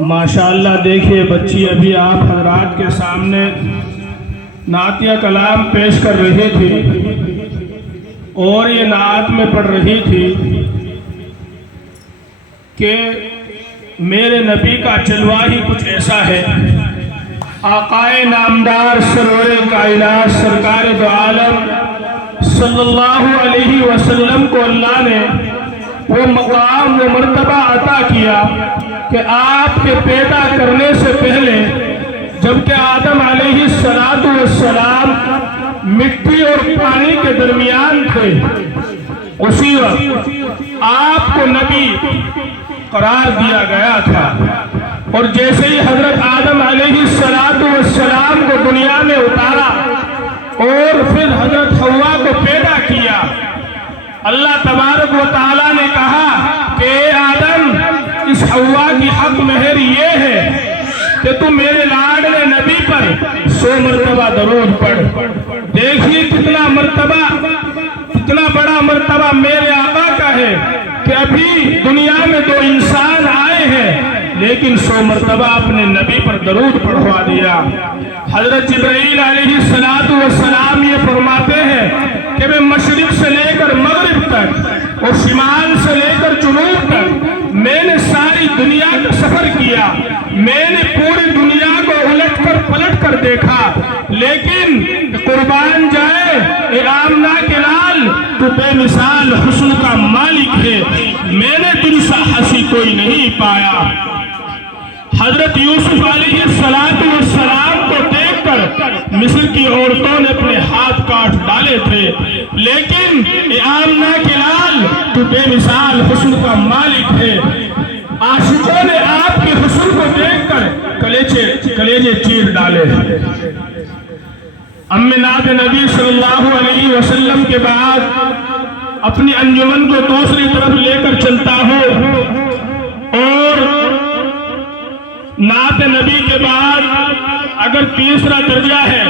ماشاءاللہ دیکھیے بچی ابھی آپ حضرات کے سامنے نعتیہ کلام پیش کر رہی تھی اور یہ نعت میں پڑھ رہی تھی کہ میرے نبی کا جلوہ ہی کچھ ایسا ہے۔ آقائے نامدار سرور کائنات سرکار دو عالم صلی اللہ علیہ وسلم کو اللہ نے وہ مقام و مرتبہ عطا کیا کہ آپ کے پیدا کرنے سے پہلے جبکہ آدم علیہ السلام مٹی اور پانی کے درمیان تھے، اسی وقت آپ کو نبی قرار دیا گیا تھا، اور جیسے ہی حضرت آدم علیہ السلام کو دنیا میں اتارا اور پھر حضرت حوا کو پیدا کیا، اللہ تبارک و تعالیٰ نے کہا کہ اے آدم، اس حوا کی حق مہر یہ ہے کہ تم میرے لاڈلے نبی پر 100 مرتبہ درود پڑھ۔ دیکھیے کتنا مرتبہ، کتنا بڑا مرتبہ میرے آقا کا ہے کہ ابھی دنیا میں 2 انسان آئے ہیں لیکن 100 مرتبہ اپنے نبی پر درود پڑھوا دیا۔ حضرت جبرائیل علیہ السلام یہ فرماتے ہیں کہ میں مشرق سے لے کر مغرب تک اور شمال سے لے کر جنوب تک میں نے ساری دنیا کا سفر کیا، میں نے پوری دنیا کو الٹ کر پلٹ کر دیکھا، لیکن قربان جائے اے آمنہ کے لال، تو بے مثال حسن کا مالک ہے، میں نے تجھ سا حسی کوئی نہیں پایا۔ حضرت یوسف علیہ السلام کو دیکھ کر مصر کی عورتوں نے اپنے ہاتھ کاٹ ڈالے تھے، لیکن اے آمنہ کے لال، تو بے مثال حسن کا مالک ہے۔ عاشقوں نے آپ کے حسن کو دیکھ کر کلیجے چیر ڈالے۔ ام نات نبی صلی اللہ علیہ وسلم کے بعد اپنی انجمن کو دوسری طرف لے کر چلتا ہوں، اور نعت نبی کے بعد اگر تیسرا درجہ ہے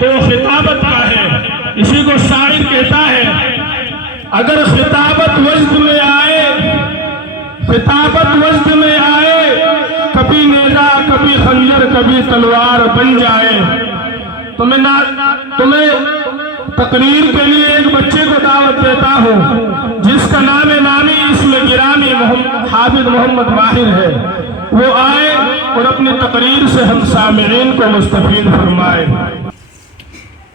تو خطابت کا ہے، اسی کو شاعر کہتا ہے اگر خطابت وجد میں آئے کبھی نیزہ کبھی خنجر کبھی تلوار بن جائے۔ تمہیں تقریر کے لیے ایک بچے کو دعوت دیتا ہوں جس کا نامی اسم گرامی حافظ محمد ماہر ہے، وہ آئے اور اپنی تقریر سے ہم سامعین کو مستفید فرمائے۔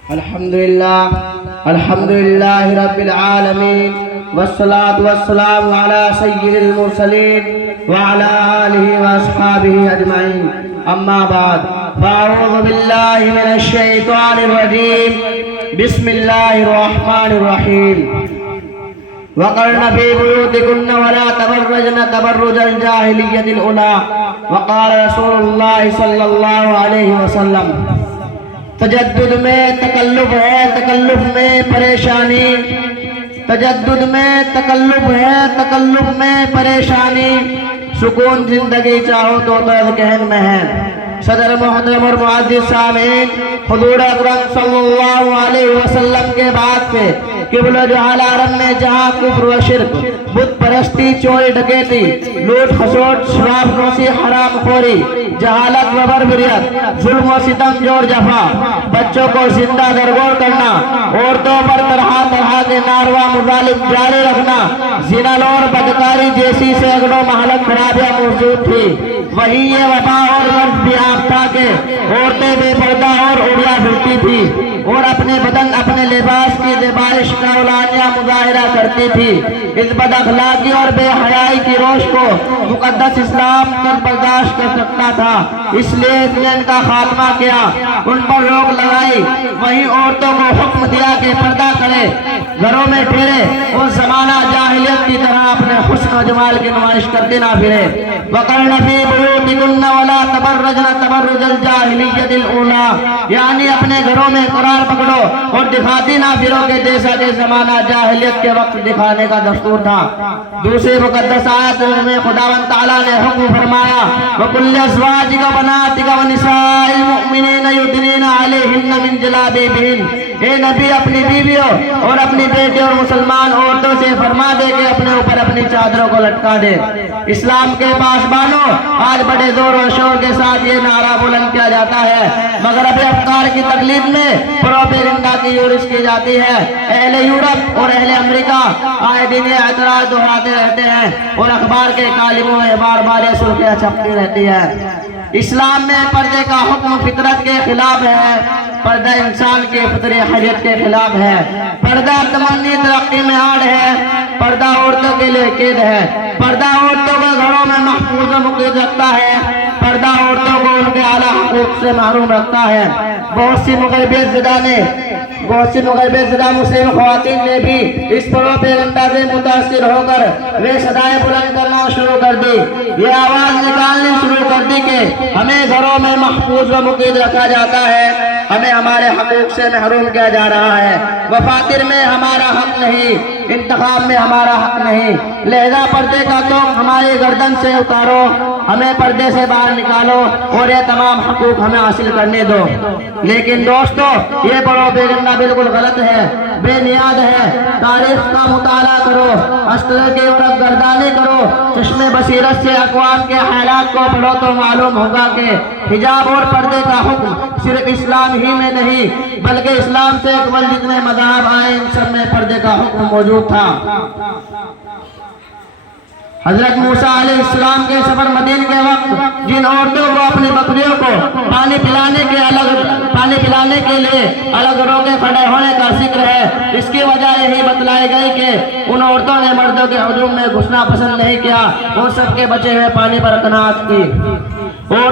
الحمدللہ رب العالمین والصلاة والسلام علی سید المرسلین وعلی آلہ واصحابہ اجمعین، اما بعد فاعوذ باللہ من الشیطان الرجیم، بسم اللہ الرحمن الرحیم۔ وقرن فی بیوتکن ولا تبرجن تبرج الجاہلیۃ الاولی، وقال رسول اللہ صلی اللہ علیہ وسلم۔ تجدد میں تکلف ہے، تکلف میں پریشانی، تجدد میں تکلف ہے، تکلف میں پریشانی، سکون زندگی چاہو تو طرز کہن میں ہے۔ صدر محترم اور معزز سامعین، حضور اکرم صلی اللہ علیہ وسلم کے بعد سے قبلہ جہال عرب میں جہاں کفر و شرک، بت پرستی، چوری ڈکیتی، لوٹ خسوٹ، شراب نوشی، حرام خوری، جہالت و بربریت، ظلم و ستم، جور جفا، بچوں کو زندہ درگور کرنا، عورتوں پر طرح طرح کے ناروا مظالم جاری رکھنا، زنا اور بدکاری جیسی سینکڑوں مہلک خرابیاں موجود تھی، وہیں یہ وبا اور مرض بھی آپ تھا کہ عورتیں بے پردہ اور اڑیا پھرتی تھی اور اپنے بدن اپنے لباس کی زیبائش کا اعلانیہ مظاہرہ کرتی تھی۔ اس بد اخلاقی اور بے حیائی کی روش کو مقدس اسلام کر برداشت کر سکتا تھا، اس لیے اس نے ان کا خاتمہ کیا، ان پر روک لگائی، وہیں عورتوں کو حکم دیا کہ پردہ کرے، گھروں میں ٹھہرے اور زمانہ جاہلیت کی طرح اپنے حسن و جمال کی نمائش کرتے نہ پھرے۔ وقرن فی بیوتکن ولا تبرجن تبرج الجاہلیۃ الاولی، یعنی اپنے گھروں میں قرار پکڑو اور دکھاتی نہ پھرو کہ جیسا کہ زمانہ جاہلیت کے وقت دکھانے کا دستور تھا۔ دوسری مقدس آیت میں خداوند تعالیٰ نے حکم فرمایا وَكُلِّ أَزْوَاجِكَ وَبَنَاتِكَ وَنِسَاءِ الْمُؤْمِنِينَ المؤمنین یدنین علیہن من جلابیبہن، اے نبی اپنی بیویوں اور اپنی بیٹیوں اور مسلمان عورتوں سے فرما دے کہ اپنے اوپر اپنی چادروں کو لٹکا دے۔ اسلام کے پاسبانوں، آج بڑے زور و شور کے ساتھ یہ نعرہ بلند کیا جاتا ہے، مغربی افکار کی تقلید میں پروپیگنڈا کی یورش کی جاتی ہے۔ اہل یورپ اور اہل امریکہ آئے دن یہ اعتراض دہراتے رہتے ہیں اور اخبار کے کالموں میں بار بار یہ سرخیاں چھپتی رہتی ہے۔ اسلام میں پردے کا حکم فطرت کے خلاف ہے، پردہ انسان کی فطری حیثیت کے خلاف ہے، پردہ تمنی ترقی میں آڑ ہے، پردہ عورتوں کے لیے قید ہے، پردہ عورتوں کو گھروں میں محفوظ و مقید رکھتا ہے، پردہ عورتوں کو ان کے اعلیٰ حقوق سے محروم رکھتا ہے۔ بہت سی مغربیت زدہ مسلم خواتین نے بھی اس پروپیگنڈا سے متاثر ہو کر وہ صدائیں بلند کرنا شروع کر دی، یہ آواز نکالنی شروع کر دی کہ ہمیں گھروں میں محفوظ و مقید رکھا جاتا ہے، ہمیں ہمارے حقوق سے محروم کیا جا رہا ہے، وفاتر میں ہمارا حق نہیں، انتخاب میں ہمارا حق نہیں، لہذا پردے کا توق ہماری گردن سے اتارو، ہمیں پردے سے باہر نکالو اور یہ تمام حقوق ہمیں حاصل کرنے دو۔ لیکن دوستو، یہ پروپیگنڈا بالکل غلط ہے، بے نیاز ہے۔ تاریخ کا مطالعہ کرو، اسطورے کی ورق گردانی کرو، چشم بصیرت سے اقوام کے حالات کو پڑھو تو معلوم ہوگا کہ حجاب اور پردے کا حکم صرف اسلام ہی میں نہیں بلکہ اسلام سے قبل جتنے مذاہب آئے ان سب میں پردے کا حکم موجود تھا۔ حضرت موسیٰ علیہ السلام کے سفر مدین کے وقت جن عورتوں کو اپنی بکریوں کو پانی پلانے کے لیے الگ روکے کھڑے ہونے کا ذکر ہے، اس کی وجہ یہی بتلائی گئی کہ ان عورتوں نے مردوں کے ہجوم میں گھسنا پسند نہیں کیا، ان سب کے بچے ہوئے پانی پر قناعت کی۔ اور